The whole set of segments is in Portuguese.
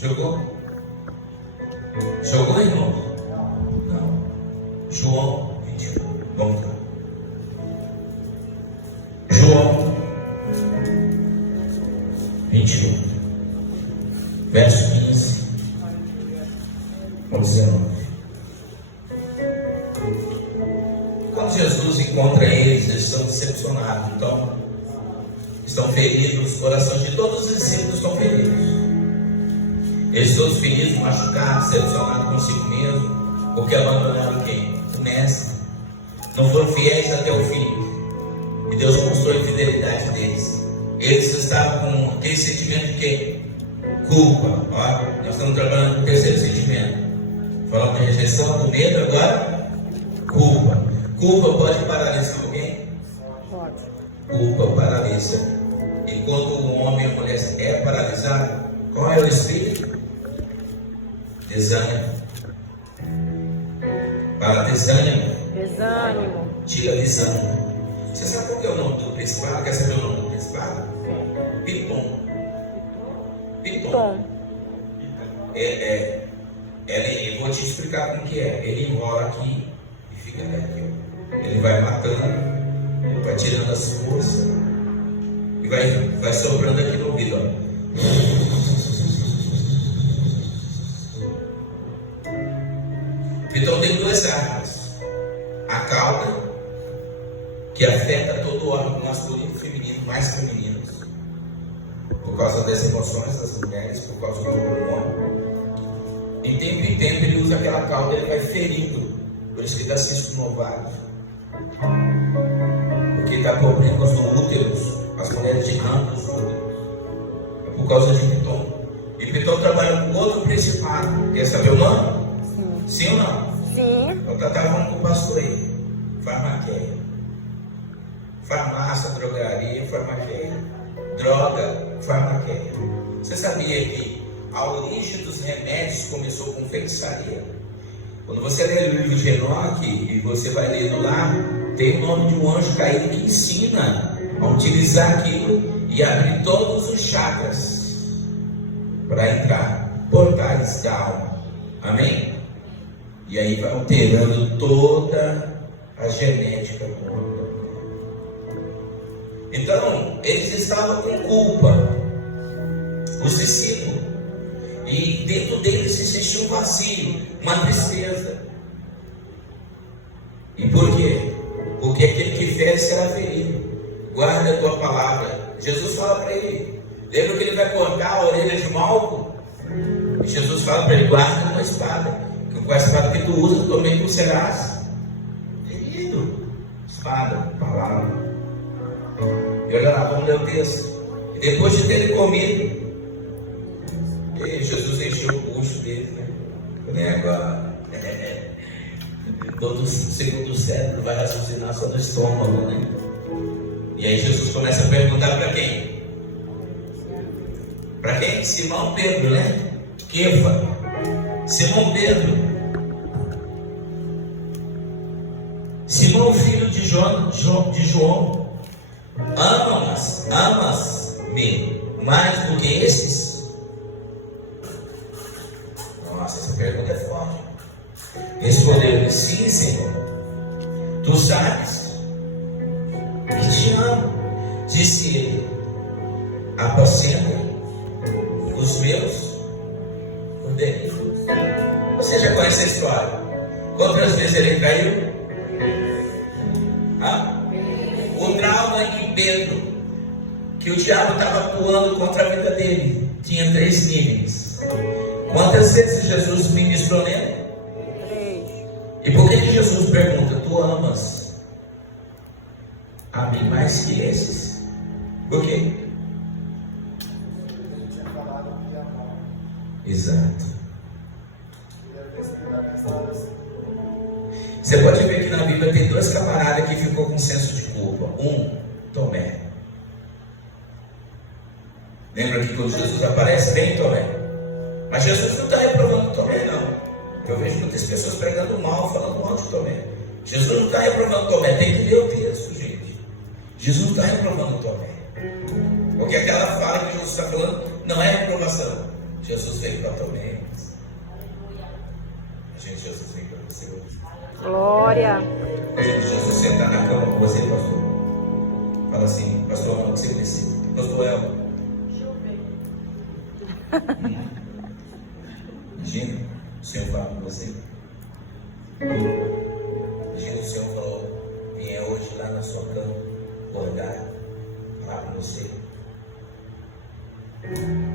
Jogou? Jogou, irmão? Não. João 21. Vamos lá. João 21, verso 15 ao 19. Quando Jesus encontra eles estão decepcionados, então estão feridos, os corações de todos os discípulos estão feridos. Eles todos feridos, machucados, decepcionados consigo mesmo, porque abandonaram quem? O Mestre. Não foram fiéis até o fim. E Deus mostrou a infidelidade deles. Eles estavam com aquele sentimento de quê? Culpa. Ó, nós estamos trabalhando com o terceiro sentimento. Falamos da rejeição, do medo, agora culpa. Culpa pode paralisar alguém? Pode. Culpa paralisa. E quando o homem e a mulher é paralisado, qual é o espírito? Desânimo. Para desânimo. Desânimo. Tira desânimo. Você sabe qual que é o nome do principado? Quer saber o nome do principado? Piton. Piton. Eu vou te explicar como que é. Ele enrola aqui e fica aqui. Ó. Ele vai matando, ele vai tirando as forças e vai soprando aqui no ouvido. Ó. Então tem duas armas. A cauda, que afeta todo o órgão masculino e feminino, mais femininos, por causa das emoções das mulheres, por causa do hormônio. Em tempo ele usa aquela cauda, ele vai ferindo, por isso que dá cisto no ovário, porque dá problemas no útero, as mulheres de ramo dos úteros, é por causa de Piton. E Piton trabalha com outro principado. Quer saber o nome? Sim. Sim ou não? Sim. Eu estava com o pastor aí. Farmaqueia. Farmácia, drogaria, farmaqueia. Droga, farmaqueia. Você sabia que a origem dos remédios começou com feitiçaria? Quando você lê o livro de Enoque e você vai lendo lá, tem o nome de um anjo caído que ensina a utilizar aquilo e abrir todos os chakras para entrar, portais da alma. Amém? E aí vai alterando toda a genética do homem. Então, eles estavam com culpa, os discípulos, e dentro deles existia um vazio, uma tristeza. E por quê? Porque aquele que fere será ferido. Guarda a tua palavra. Jesus fala para ele, lembra que ele vai cortar a orelha de Malco? E Jesus fala para ele, guarda uma espada, que com a espada que tu usas, também tu serás ferido. Espada, palavra. E olha lá, vamos ler o texto. E depois de terem comido, Jesus encheu o bucho dele, né? Agora, todo segundo cérebro vai raciocinar só no estômago, né? E aí Jesus começa a perguntar para quem? Para quem? Simão Pedro, né? Kefa. Simão Pedro. Simão, filho de João. Amas-me mais do que estes? Nossa, essa pergunta é forte. Respondeu-lhe, sim, Senhor. Tu sabes que te amo. Disse ele, apacenta os meus cordeiros. Você já conhece a história? Quantas vezes ele caiu? O trauma em Pedro, que o diabo estava atuando contra a vida dele, tinha 3 níveis. Quantas vezes Jesus ministrou nele? 3. E por que Jesus pergunta, tu amas a mim mais que esses? Por quê? Exato. Você pode ver que na Bíblia tem 2 camaradas que ficou com senso de culpa. Tomé. Lembra que quando Jesus aparece, vem Tomé. Mas Jesus não está reprovando Tomé, não. Eu vejo muitas pessoas pregando mal, falando mal de Tomé. Jesus não está reprovando Tomé. Tem que ler o texto, gente. Jesus não está reprovando Tomé. Porque aquela fala que Jesus está falando não é reprovação. Jesus veio para Tomé. Gente, Jesus veio para você hoje. Glória. Gente, Jesus sentar na cama com você, pastor. Fala assim, pastor, o que você precisa? Pastor Elton. Imagina, o Senhor fala com você. Imagina o Senhor falou, vinha hoje lá na sua cama, acordar, falar com você.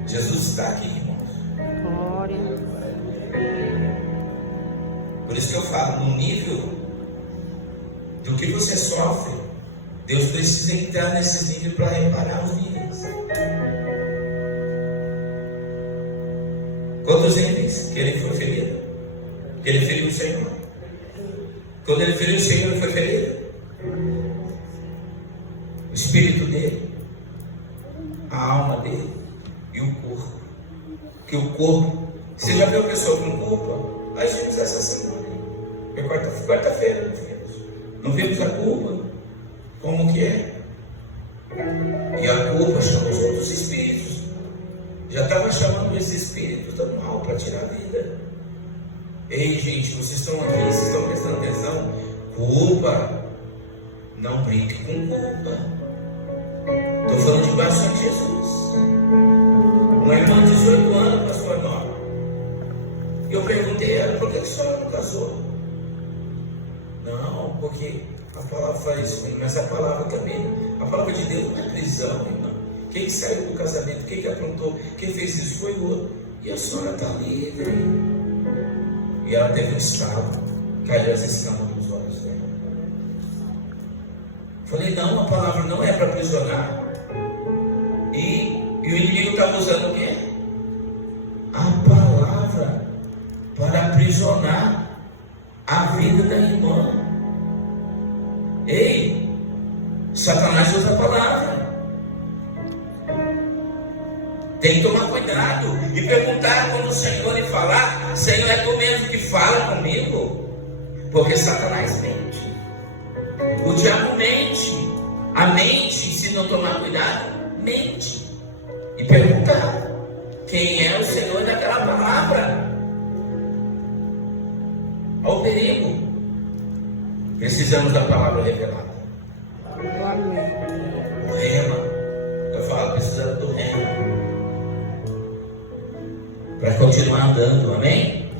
Jesus está aqui, irmãos. Glória. Por isso que eu falo, no nível do que você sofre, Deus precisa entrar nesses níveis para reparar os níveis. Quantos níveis que ele foi ferido? Que ele feriu o Senhor. Quando ele feriu o Senhor, ele foi ferido. O espírito dele, a alma dele e o corpo. Que o corpo, você já viu a pessoa com culpa? Nós vimos essa semana. É quarta-feira, não vimos a culpa. Como que é? E a culpa chama os outros espíritos. Já estava chamando esse espírito do mal para tirar a vida. Ei, gente, vocês estão aqui, vocês estão prestando atenção? Culpa. Não brinque com culpa. Estou falando debaixo de Jesus. Uma irmã de 18 anos, pastor Nova. Eu perguntei a ela, por que a senhora não casou? Não, porque a palavra faz isso, mas a palavra também. A palavra de Deus não é prisão, irmão. Quem saiu do casamento, quem que aprontou, quem fez isso foi o outro. E a senhora está livre. E ela teve um estalo, caiu as escamas dos olhos dela. Falei, não, a palavra não é para aprisionar. E o inimigo estava usando o quê? A palavra para aprisionar a vida da irmã. Ei, Satanás usa a palavra. Tem que tomar cuidado e perguntar quando o Senhor lhe falar: Senhor, é tu mesmo que fala comigo? Porque Satanás mente. O diabo mente. A mente, se não tomar cuidado, mente. E perguntar quem é o Senhor daquela palavra. Ao perigo. Precisamos da palavra revelada. Amém. O rema. Eu falo, precisamos do rema. Para continuar andando, amém?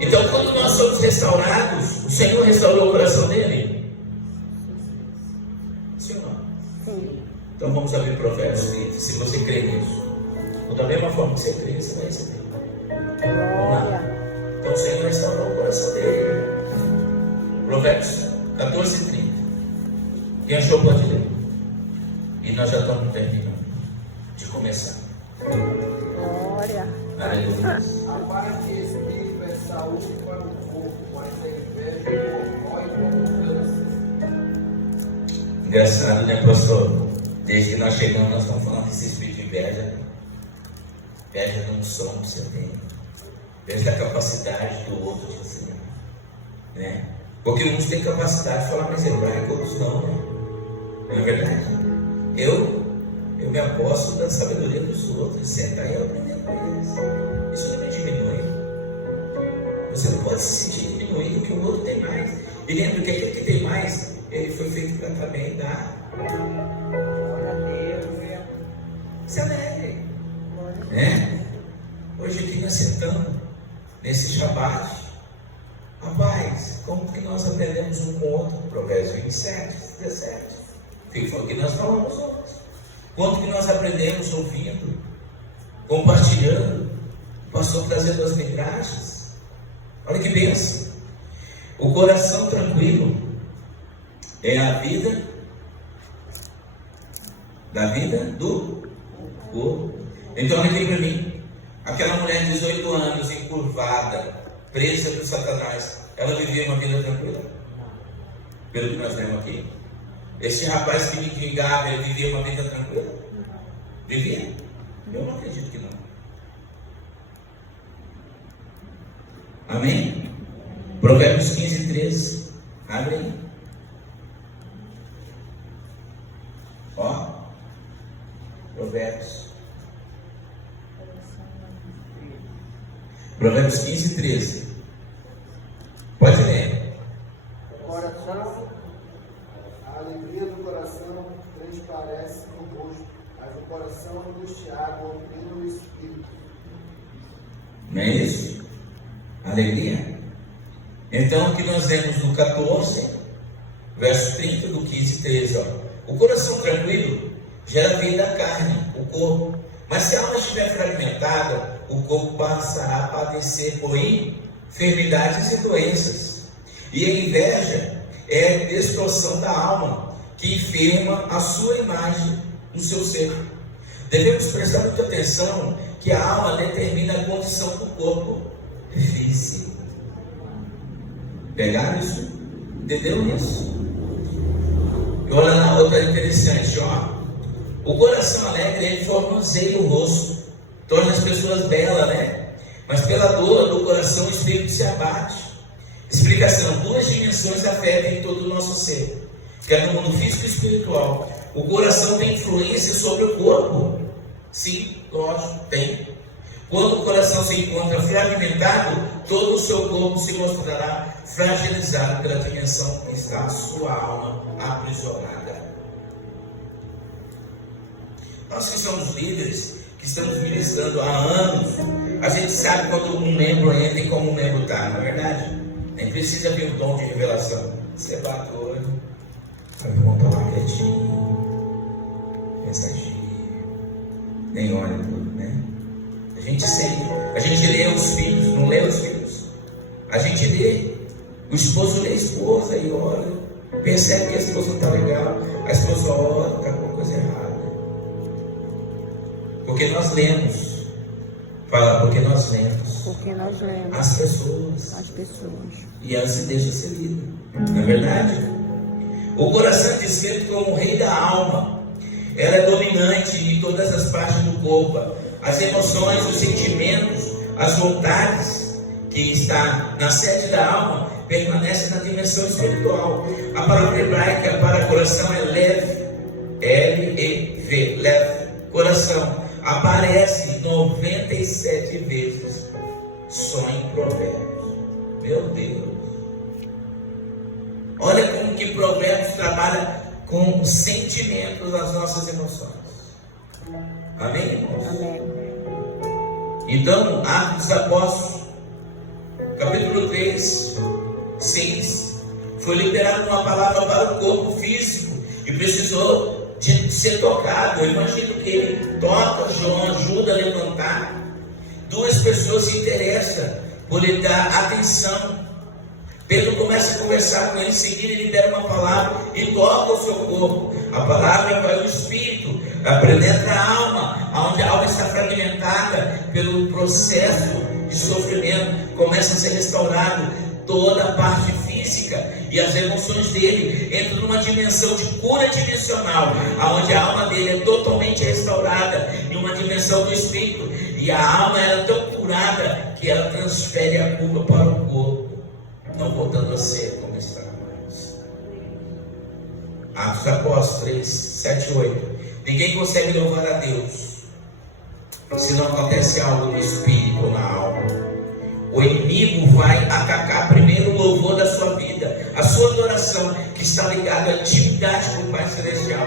Então, quando nós somos restaurados, o Senhor restaurou o coração dele? Sim ou não? Sim. Então vamos abrir Provérbios 30, se você crê nisso. Ou da mesma forma que você crê, você vai receber. Glória. Então o Senhor restaurou o coração dele. Provérbios 14, 30. Quem achou pode ler. E nós já estamos terminando de começar. Glória. Aleluia. Para que espírito é saúde para o corpo, mas a inveja corrói como câncer. Engraçado, né, pastor? Desde que nós chegamos, nós estamos falando desse espírito de inveja. Inveja de um som que você tem. Inveja da capacidade do outro de ensinar. Né? Porque uns têm capacidade de falar mais hebraico, outros não, né? Não é verdade? Eu me aposto da sabedoria dos outros, sentar e aprender com eles. Isso não me diminui. Você não pode se sentir diminuído que o outro tem mais. E lembra que aquele que tem mais, ele foi feito para também dar. Glória a Deus. Se alegre. Né? Hoje aqui nós sentamos nesse Shabat. Rapaz, como que nós aprendemos um com o outro? Provérbios 27, 17. Que foi o que nós falamos ontem. Quanto que nós aprendemos ouvindo, compartilhando, o pastor trazendo as migragens. Olha que bênção. O coração tranquilo é a vida do corpo. Então olha aqui para mim. Aquela mulher de 18 anos, encurvada, presa por Satanás, ela vivia uma vida tranquila? Pelo que nós lemos aqui. Esse rapaz que me vingava, ele vivia uma vida tranquila? Vivia? Eu não acredito que não. Amém? Provérbios 15, 13. Abre aí. Ó. Provérbios Provérbios 15, 13. Pode ler. O coração, a alegria do coração transparece no rosto, mas o coração angustiado oprime o espírito. Não é isso? Alegria. Então aqui nós vemos no 14, verso 30 do 15, 13. Ó. O coração tranquilo gera vida à carne, o corpo. Mas se a alma estiver fragmentada, o corpo passará a padecer por enfermidades e doenças. E a inveja é a distorção da alma, que enferma a sua imagem no seu ser. Devemos prestar muita atenção que a alma determina a condição do corpo físico. Pegaram isso? Entendeu isso? E olha lá outra interessante, ó. O coração alegre, ele formoseia o rosto, torna as pessoas belas, né? Mas pela dor do coração o espírito se abate. Explicação: duas dimensões afetam todo o nosso ser, que é no mundo físico e espiritual. O coração tem influência sobre o corpo. Sim, lógico, tem. Quando o coração se encontra fragmentado, todo o seu corpo se mostrará fragilizado pela dimensão que está a sua alma aprisionada. Nós que somos líderes, que estamos ministrando há anos, a gente sabe quando um membro entra e como um membro está, não é verdade? Nem precisa vir um dom de revelação. Você bate o olho, vamos falar quietinho, pensadinho, nem olha tudo, né? A gente sente, a gente lê os filhos, não lê os filhos. A gente lê, o esposo lê a esposa e olha, percebe que a esposa não está legal, a esposa olha, está com alguma coisa errada. Porque nós lemos. Fala, porque nós lemos. Porque nós lemos As pessoas. as pessoas. E elas se deixam ser lidas. Não é verdade? O coração é descrito como o rei da alma. Ela é dominante em todas as partes do corpo. As emoções, os sentimentos, as vontades que está na sede da alma permanecem na dimensão espiritual. A palavra hebraica para coração é lev. L-E-V. Lev. Coração. Aparece 97 vezes só em Provérbios. Meu Deus. Olha como que Provérbios trabalha com os sentimentos das nossas emoções. Amém, irmãos? Amém. Então, Atos dos Apóstolos, capítulo 3, 6, foi liberado uma palavra para o corpo físico e precisou de ser tocado. Eu imagino que ele toca João, ajuda a levantar. Duas pessoas se interessam por lhe dar atenção. Pedro começa a conversar com ele, em seguida ele libera uma palavra e toca o seu corpo. A palavra vai ao espírito, penetra a alma, onde a alma está fragmentada pelo processo de sofrimento, começa a ser restaurado toda a parte física e as emoções dele entram numa dimensão de cura dimensional, onde a alma dele é totalmente restaurada em uma dimensão do espírito, e a alma era tão curada que ela transfere a culpa para o corpo, não voltando a ser como estava antes. Atos dos Apóstolos 3, 7, 8. Ninguém consegue louvar a Deus se não acontece algo no espírito ou na alma. O inimigo vai atacar primeiro o louvor da sua vida, a sua adoração, que está ligada à intimidade com o Pai Celestial.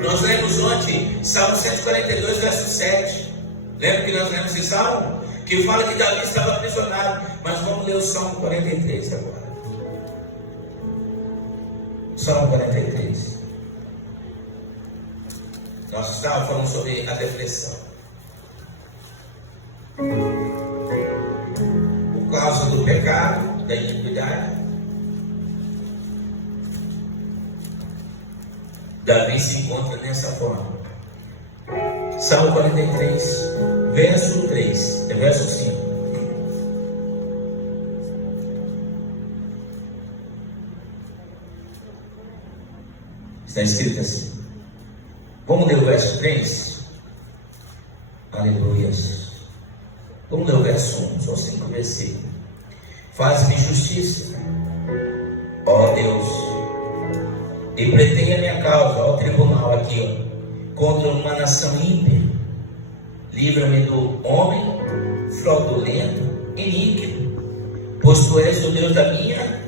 Nós lemos ontem Salmo 142, verso 7. Lembra que nós lemos esse Salmo? Que fala que Davi estava aprisionado. Mas vamos ler o Salmo 43 agora. Salmo 43. Nós estávamos falando sobre a depressão. Por causa do pecado, da iniquidade, Davi se encontra nessa forma. Salmo 43, verso 3, verso 5. Está escrito assim. Vamos ler o verso 3? Aleluias. Vamos ler o verso 1, só 5 versículos. Faz-me justiça, ó Deus, e pretende a minha causa ao tribunal aqui, ó, contra uma nação ímpia. Livra-me do homem fraudulento em mim, pois tu és o Deus da minha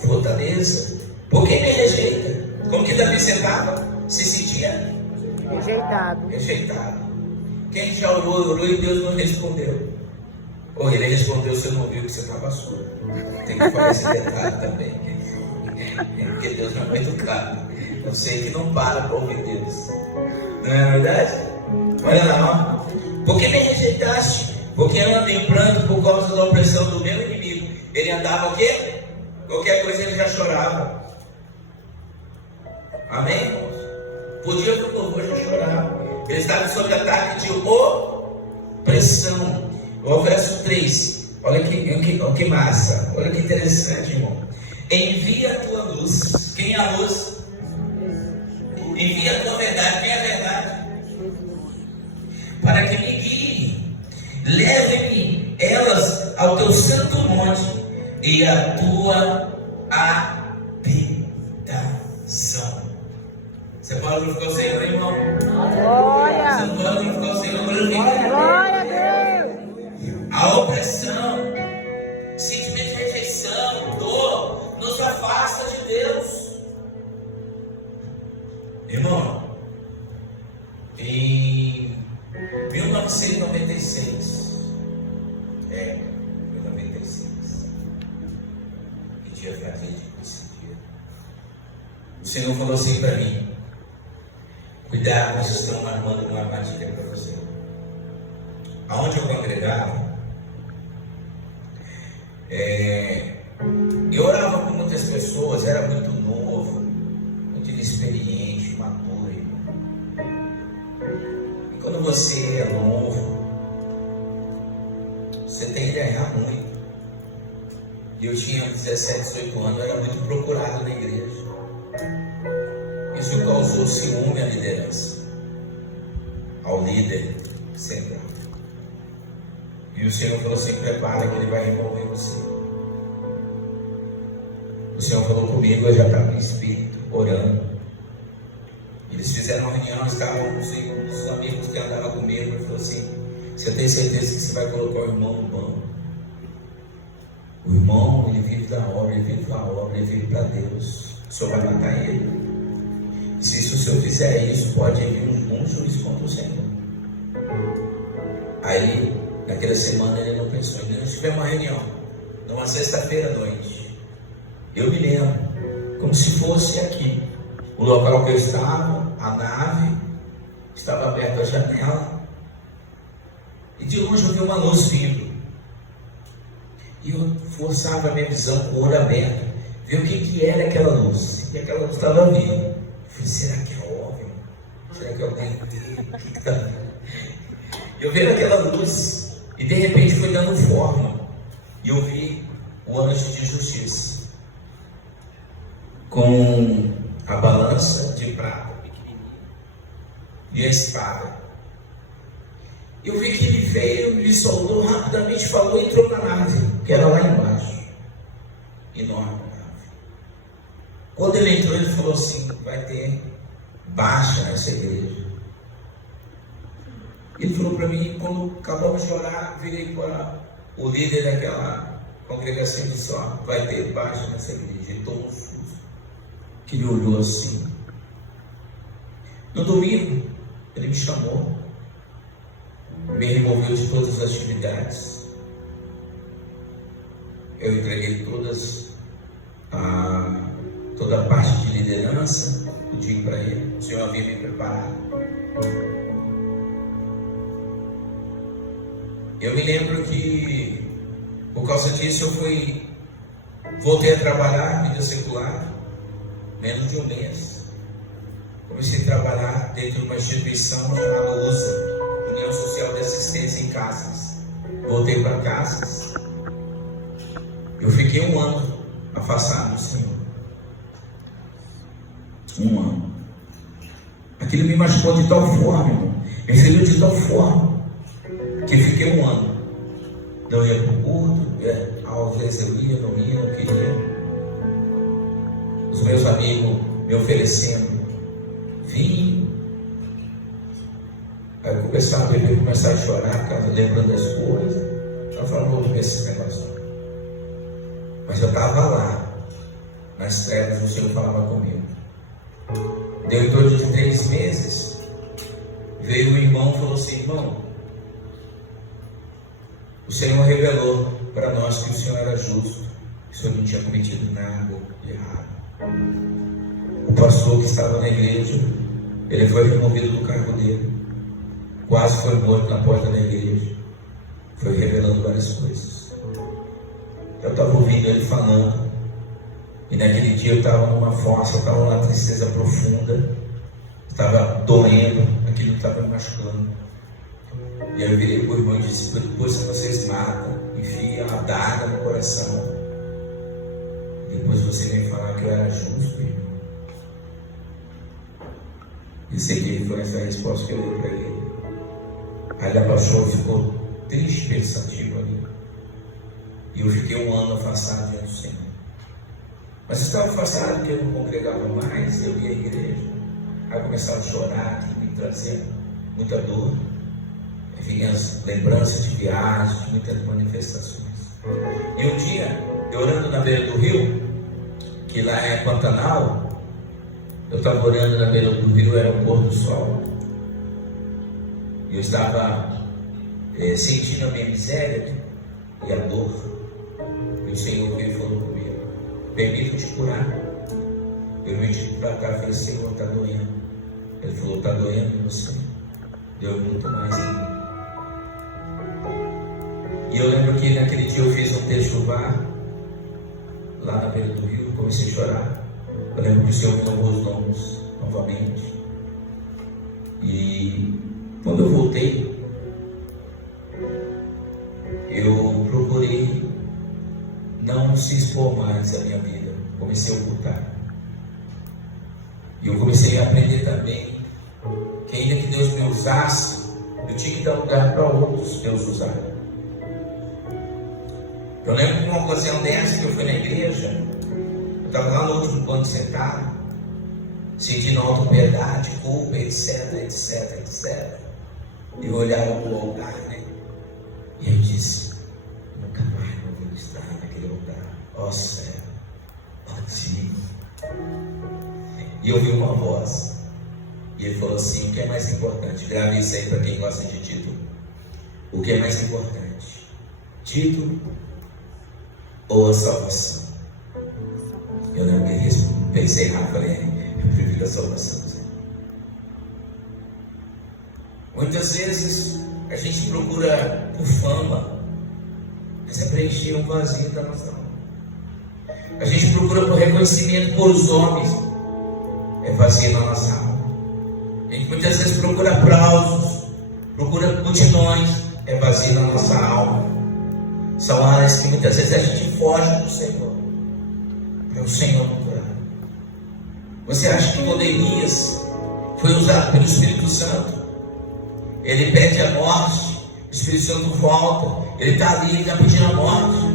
fortaleza. Por que me rejeita? Como que Davi sentava? Se sentia Rejeitado. rejeitado. Quem já orou e Deus não respondeu? Ou ele respondeu, você não viu que você estava surdo. Tem que falar esse detalhe também. Porque Deus não é muito claro. Eu sei que não para para ouvir Deus. Não é verdade? Olha lá, ó. Por que me rejeitaste? Porque anda em pranto por causa da opressão do meu inimigo. Ele andava o quê? Qualquer coisa ele já chorava. Amém, irmãos? Podia que o louvor já chorava. Ele estava sob ataque de opressão. O verso 3. Olha que massa. Olha que interessante, irmão. Envia a tua luz. Quem é a luz? Envia a tua verdade. Quem é a verdade? Para que me guie. Leve-me elas ao teu santo monte e a tua habitação. Você pode glorificar o Senhor, irmão? Glória. Você pode glorificar o Senhor, glorifica. Glória a Deus. A opressão, sentimento de rejeição, dor, nos afasta de Deus. Irmão, em 1996, 1996, que dia fatídico esse dia, o Senhor falou assim para mim: cuidado, vocês estão armando uma armadilha para você. Aonde eu congregava, eu orava com muitas pessoas, era muito novo, muito inexperiente, maduro. E quando você é novo, você tem que errar muito. E eu tinha 17, 18 anos, eu era muito procurado na igreja. Isso causou ciúme à liderança, ao líder central. E o Senhor falou assim: prepara que Ele vai remover você. O Senhor falou comigo, eu já estava em espírito, orando. Eles fizeram uma reunião, estavam uns amigos que andavam comigo. Ele falou assim: você tem certeza que você vai colocar o irmão no banco? O irmão, ele vive da obra, ele vive da obra, ele vive para Deus. O Senhor vai matar ele. E se o Senhor fizer isso, pode vir um juiz contra o Senhor. Aí, naquela semana ele não pensou em Deus. Tivemos uma reunião, numa sexta-feira à noite. Eu me lembro, como se fosse aqui. O local que eu estava, a nave, estava aberta a janela. E de longe eu vi uma luz vindo. E eu forçava a minha visão com o olho aberto, ver o que era aquela luz. E aquela luz estava vindo. Eu falei: será que é óbvio? Será que alguém tem? O que está vindo? Eu vi aquela luz. E de repente foi dando forma. E eu vi o anjo de justiça com a balança de prata pequenininha e a espada. Eu vi que ele veio, ele soltou rapidamente, falou e entrou na nave, que era lá embaixo. Enorme nave. Quando ele entrou, ele falou assim: vai ter baixa nessa igreja. Ele falou para mim, quando acabamos de orar, virei para o líder daquela congregação e disse: ó, vai ter baixa nessa igreja. Ele tomou um susto, que ele olhou assim. No domingo, ele me chamou, me removeu de todas as atividades. Eu entreguei toda a parte de liderança. Eu digo para ele: o Senhor havia me preparado. Eu me lembro que, por causa disso, voltei a trabalhar, vida secular, menos de um mês. Comecei a trabalhar dentro de uma instituição chamada USA, União Social de Assistência em Casas. Voltei para Casas. Eu fiquei 1 ano afastado do Senhor. 1 ano. Aquilo me machucou de tal forma, irmão. Me feriu de tal forma, que fiquei 1 ano. Não ia para o culto, às vezes eu ia, não queria. Os meus amigos me oferecendo vinho. Aí eu começava a beber, começava a chorar, ficava lembrando das coisas. Eu falo, não vou ver esses negócios. Mas eu estava lá, nas trevas, o Senhor falava comigo. Deu em torno de 3 meses, veio um irmão e falou assim: irmão, o Senhor revelou para nós que o Senhor era justo, que o Senhor não tinha cometido nada de errado. O pastor que estava na igreja, ele foi removido do cargo dele, quase foi morto na porta da igreja, foi revelando várias coisas. Eu estava ouvindo ele falando, e naquele dia eu estava numa fossa, eu estava numa tristeza profunda, estava doendo, aquilo estava me machucando. E aí eu virei para o irmão e disse: depois que vocês matam, enfia a adaga no coração, depois você vem falar que eu era justo, irmão. E segui, foi essa a resposta que eu dei para ele. Aí ele abaixou e ficou triste, pensativo ali. E eu fiquei 1 ano afastado diante do Senhor. Mas eu estava afastado porque eu não congregava mais, eu ia à igreja. Aí eu começava a chorar, aquilo me trazia muita dor. Vinha as lembranças de viagens, de muitas manifestações. E um dia, eu orando na beira do rio, que lá é Pantanal, eu estava orando na beira do rio, era o pôr do sol. Eu estava sentindo a minha miséria e a dor. E o Senhor veio e falou comigo: permita te curar. Eu me tive para cá e falei: Senhor, está doendo. Ele falou: está doendo em você? Deu muito mais em mim. E eu lembro que naquele dia eu fiz um techuvá lá na beira do rio, comecei a chorar. Eu lembro que o Senhor me lavou os lombos novamente. E quando eu voltei, eu procurei não se expor mais à minha vida. Comecei a ocultar. E eu comecei a aprender também que ainda que Deus me usasse, eu tinha que dar lugar para outros Deus usar. Eu lembro que uma ocasião dessa que eu fui na igreja, eu estava lá no último banco sentado, sentindo autopiedade, culpa, etc, etc, etc. E eu olhava para o altar, né? E eu disse: nunca mais eu vou estar naquele altar. Ó céu, ó Deus. E eu ouvi uma voz, e ele falou assim: o que é mais importante? Grave isso aí para quem gosta de título. O que é mais importante? Título ou a salvação? Eu lembro que pensei rápido, falei: eu prefiro a salvação. Muitas vezes a gente procura por fama, mas é preencher um vazio da nossa alma. A gente procura por reconhecimento por os homens, é vazio na nossa alma. A gente muitas vezes procura aplausos, procura multidões, é vazio na nossa alma. São áreas que muitas vezes a gente foge do Senhor, para o Senhor não curar. Você acha que Elias foi usado pelo Espírito Santo? Ele pede a morte, o Espírito Santo volta, ele está ali, ele está pedindo a morte.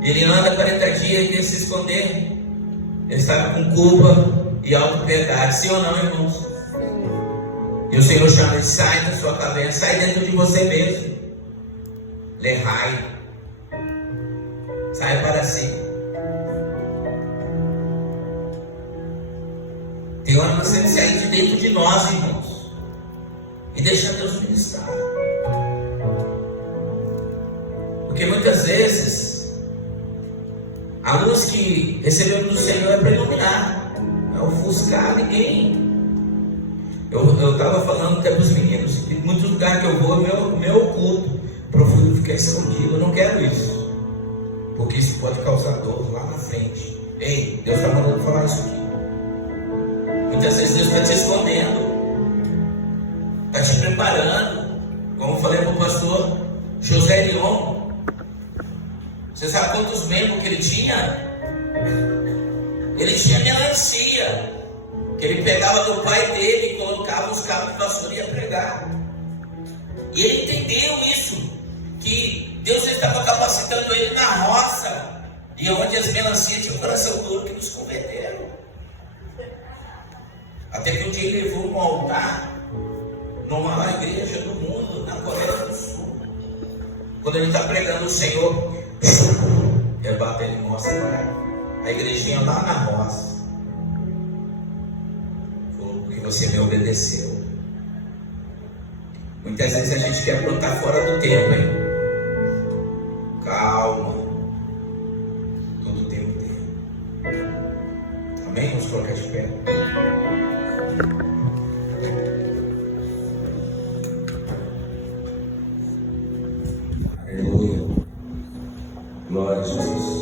Ele anda 40 dias e quer se esconder. Ele estava com culpa e autopiedade, sim ou não, irmãos? E o Senhor chama ele: sai da sua cabeça, sai dentro de você mesmo. Lehai, sai para si. Tem hora que nós temos que sair de dentro de nós, irmãos, e deixar Deus ministrar. Porque muitas vezes a luz que recebemos do Senhor é para iluminar, não é ofuscar ninguém. Eu estava falando até para os meninos, em muitos lugares que eu vou, meu oculto, prefiro ficar escondido. Eu não quero isso, porque isso pode causar dor lá na frente. Ei, Deus está mandando falar isso aqui. Muitas vezes Deus está te escondendo, está te preparando. Como eu falei para o pastor José Leon, você sabe quantos membros que ele tinha? Ele tinha melancia, que ele pegava do pai dele e colocava os cabos de vassoura e ia pregar. E ele entendeu isso, que Deus estava capacitando ele na roça, e onde as melancias tinham o coração duro, que nos converteram. Até que um dia ele levou um altar numa igreja do mundo, na Coreia do Sul. Quando a gente está pregando o Senhor, rebata ele e mostra a igrejinha lá na roça. Porque você me obedeceu. Muitas vezes a gente quer plantar fora do tempo, hein? Calma. Tudo tem um tempo. Amém? Vamos colocar de pé. Aleluia. Glória a Jesus.